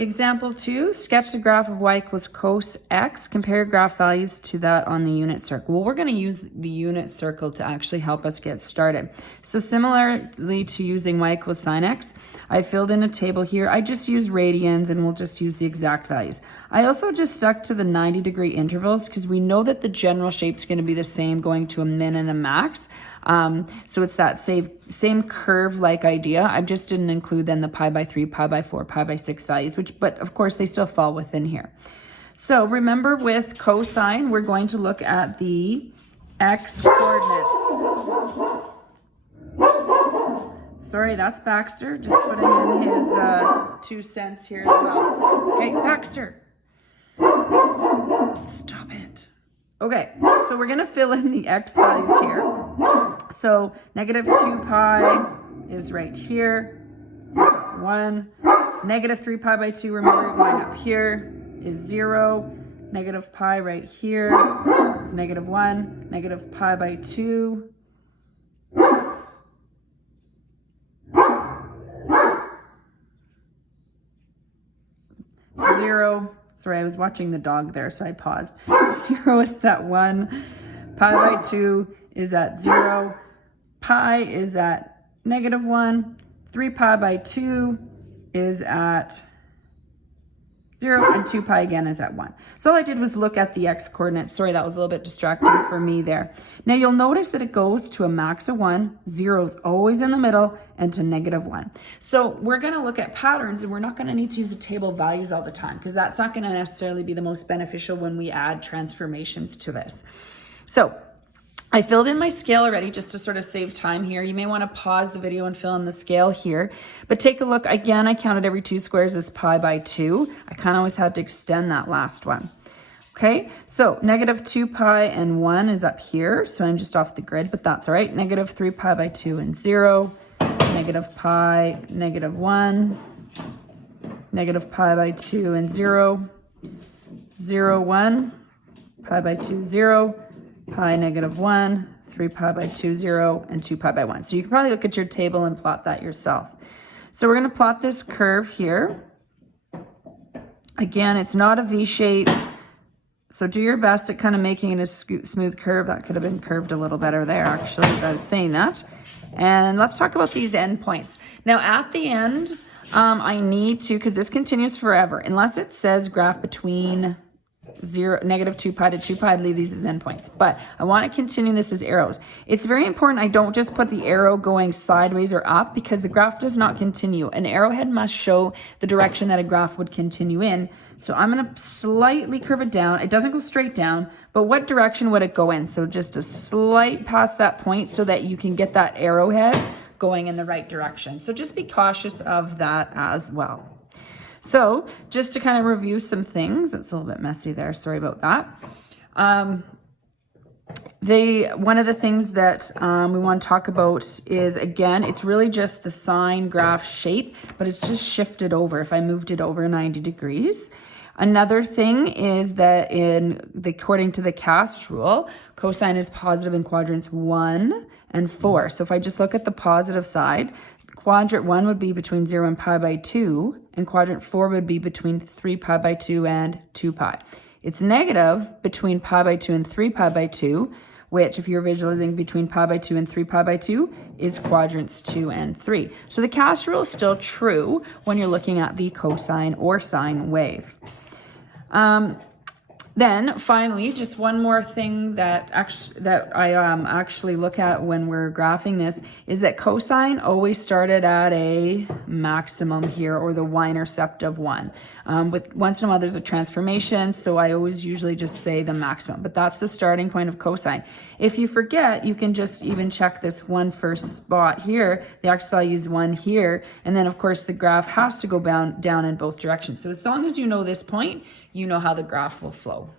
Example 2, sketch the graph of y equals cos x. Compare graph values to that on the unit circle. Well, we're going to use the unit circle to actually help us get started. So similarly to using y equals sine x, I filled in a table here. I just used radians and we'll just use the exact values. I also just stuck to the 90-degree intervals because we know that the general shape is going to be the same going to a min and a max. So it's that same curve-like idea. I just didn't include then the pi by 3, pi by 4, pi by 6 values, but of course they still fall within here. So remember with cosine, we're going to look at the x coordinates. Sorry, that's Baxter, just putting in his 2 cents here as well. Okay, Baxter. Stop it. Okay, so we're gonna fill in the x values here. So negative 2 pi is right here, 1. Negative 3 pi by 2, remember going up here, is 0. Negative pi right here is negative 1. Negative pi by 2. 0. Sorry, I was watching the dog there, so I paused. 0 is at 1. Pi by 2 is at 0. Pi is at negative 1. 3 pi by 2 is at 0. And 2 pi again is at 1. So all I did was look at the x coordinates. Sorry, that was a little bit distracting for me there. Now you'll notice that it goes to a max of 1. 0 is always in the middle, and to negative 1. So we're going to look at patterns, and we're not going to need to use a table of values all the time because that's not going to necessarily be the most beneficial when we add transformations to this. So I filled in my scale already just to sort of save time here. You may want to pause the video and fill in the scale here, but take a look. Again, I counted every 2 squares as pi by 2. I kind of always had to extend that last one. Okay, so negative 2 pi and 1 is up here, so I'm just off the grid, but that's all right. Negative 3 pi by 2 and 0. Negative pi, negative 1, negative pi by 2 and 0, 0, 1, pi by 2, 0, pi negative 1, 3 pi by 2, 0, and 2 pi by 1. So you can probably look at your table and plot that yourself. So we're going to plot this curve here. Again, it's not a V shape, so do your best at kind of making it a smooth curve. That could have been curved a little better there, actually, as I was saying that. And let's talk about these endpoints. Now at the end, I need to, because this continues forever, unless it says graph between negative 2 pi to 2 pi, I'd leave these as endpoints. But I want to continue this as arrows. It's very important I don't just put the arrow going sideways or up because the graph does not continue. An arrowhead must show the direction that a graph would continue in. So I'm going to slightly curve it down. It doesn't go straight down, but what direction would it go in? So just a slight past that point so that you can get that arrowhead going in the right direction. So just be cautious of that as well. So just to kind of review some things, it's a little bit messy there, sorry about that. One of the things that we want to talk about is, again, it's really just the sine graph shape, but it's just shifted over if I moved it over 90 degrees. Another thing is that according to the cast rule, cosine is positive in quadrants 1 and 4. So if I just look at the positive side, quadrant 1 would be between 0 and pi by 2, and quadrant 4 would be between 3 pi by 2 and 2 pi. It's negative between pi by 2 and 3 pi by 2, which, if you're visualizing between pi by 2 and 3 pi by 2, is quadrants 2 and 3. So the cast rule is still true when you're looking at the cosine or sine wave. Then finally, just one more thing that I actually look at when we're graphing this is that cosine always started at a maximum here, or the y-intercept of 1. With once in a while there's a transformation, so I always usually just say the maximum, but that's the starting point of cosine. If you forget, you can just even check this one first spot here. The x value is 1 here, and then of course the graph has to go down in both directions. So as long as you know this point, you know how the graph will flow.